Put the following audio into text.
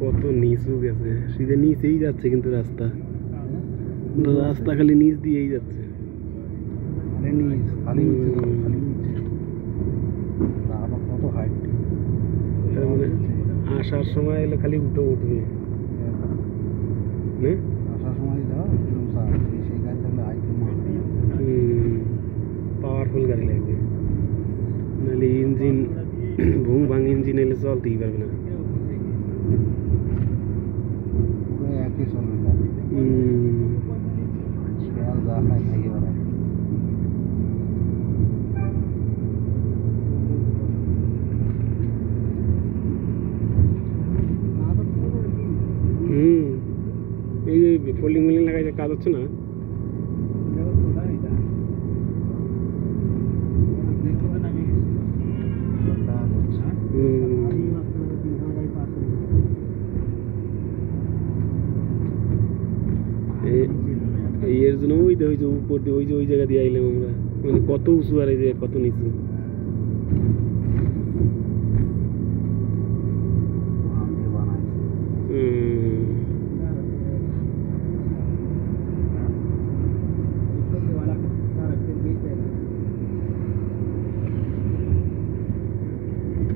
কত নিচু গেছে, সিধে নিচেই যাচ্ছে কিন্তু রাস্তা রাস্তা খালি নিচ দিয়েই যাচ্ছে। কত হাইট, তার মানে আসার সময় এলে খালি উঠে উঠবে, আসার সময় যাও সেই গাড়ি থাকলে হাইট পাওয়ারফুল গাড়ি লাগবে, নাহলে ইঞ্জিন ভুং ভাং ইঞ্জিন এলে চলতেই পারবে না। পুরো একই চলবে গাড়ি, খেয়াল যা খায় খাইয়ে বেড়ায়। এই যে ফোল্ডিং মিলিং লাগাইছে, কাজ হচ্ছে না। এর জন্য ওই যে উপর দিয়ে ওই জায়গা দিয়ে আইলাম আমরা, মানে কত উঁচু আর এই যে কত নিচু।